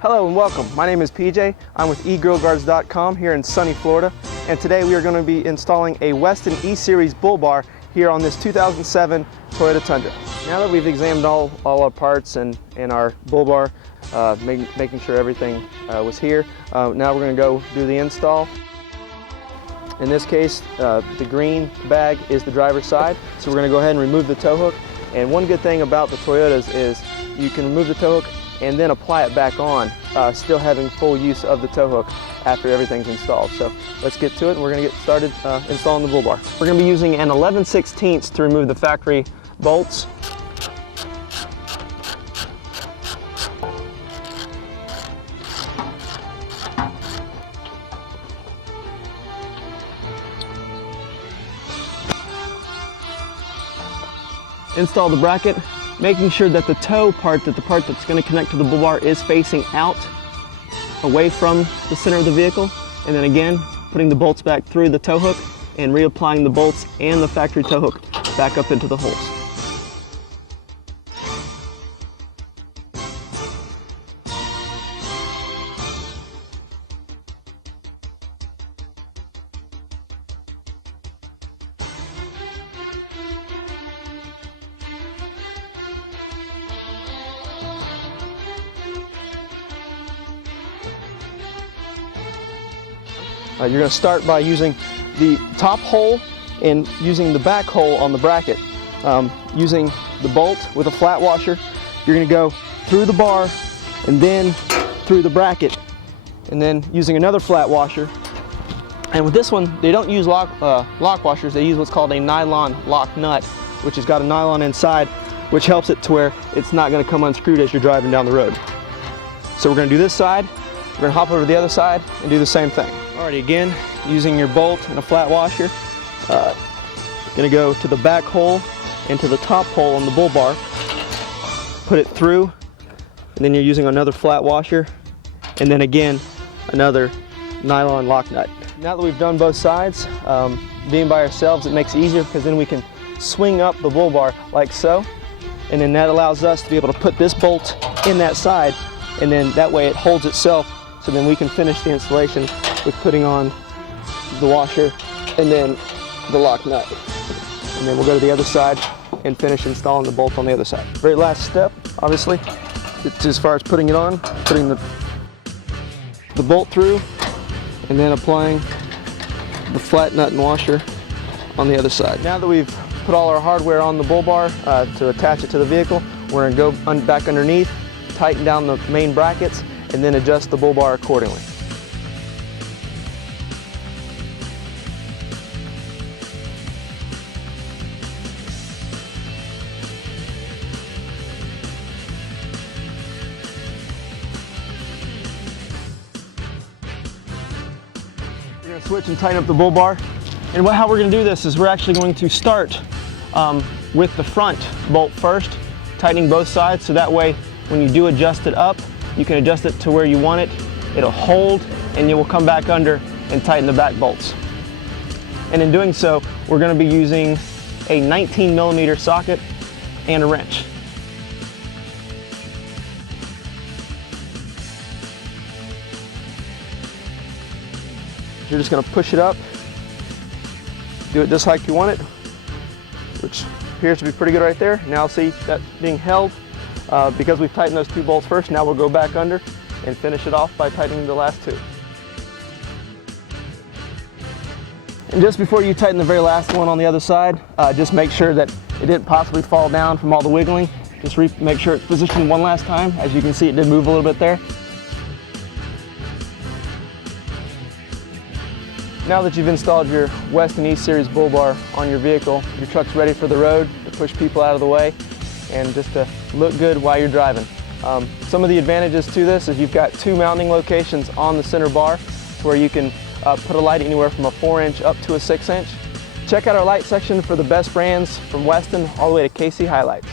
Hello and welcome. My name is PJ. I'm with eGrillGuards.com here in sunny Florida, and today we are going to be installing a Westin E-Series Bull Bar here on this 2007 Toyota Tundra. Now that we've examined all our parts and our Bull Bar, making sure everything was here, now we're going to go do the install. In this case, the green bag is the driver's side, so we're going to go ahead and remove the tow hook. And one good thing about the Toyotas is you can remove the tow hook and then apply it back on, still having full use of the tow hook after everything's installed. So let's get to it, and we're going to get started installing the Bull Bar. We're going to be using an 11/16 to remove the factory bolts. Install the bracket, making sure that the toe part, the part that's going to connect to the Bull Bar, is facing out, away from the center of the vehicle. And then again, putting the bolts back through the tow hook and reapplying the bolts and the factory tow hook back up into the holes. You're going to start by using the top hole and using the back hole on the bracket. Using the bolt with a flat washer, you're going to go through the bar and then through the bracket, and then using another flat washer. And with this one, they don't use lock washers, they use what's called a nylon lock nut, which has got a nylon inside, which helps it to where it's not going to come unscrewed as you're driving down the road. So we're going to do this side, we're going to hop over to the other side and do the same thing. Alrighty, again, using your bolt and a flat washer, going to go to the back hole and to the top hole on the Bull Bar, put it through, and then you're using another flat washer, and then again, another nylon lock nut. Now that we've done both sides, being by ourselves, it makes it easier because then we can swing up the Bull Bar like so, and then that allows us to be able to put this bolt in that side, and then that way it holds itself, so then we can finish the installation with putting on the washer and then the lock nut. And then we'll go to the other side and finish installing the bolt on the other side. Very last step, obviously, it's as far as putting it on, putting the bolt through, and then applying the flat nut and washer on the other side. Now that we've put all our hardware on the Bull Bar to attach it to the vehicle, we're going to go back underneath, tighten down the main brackets, and then adjust the Bull Bar accordingly. We're going to switch and tighten up the Bull Bar. And how we're going to do this is we're actually going to start with the front bolt first, tightening both sides, so that way when you do adjust it up, you can adjust it to where you want it. It'll hold, and you will come back under and tighten the back bolts. And in doing so, we're going to be using a 19mm socket and a wrench. You're just going to push it up, do it just like you want it, which appears to be pretty good right there. Now see that being held. Because we've tightened those two bolts first, now we'll go back under and finish it off by tightening the last two. And just before you tighten the very last one on the other side, just make sure that it didn't possibly fall down from all the wiggling. Just make sure it's positioned one last time. As you can see, it did move a little bit there. Now that you've installed your Westin E-Series Bull Bar on your vehicle, your truck's ready for the road to push people out of the way and just to look good while you're driving. Some of the advantages to this is you've got two mounting locations on the center bar where you can put a light anywhere from a 4-inch up to a 6-inch. Check out our light section for the best brands from Westin all the way to KC Highlights.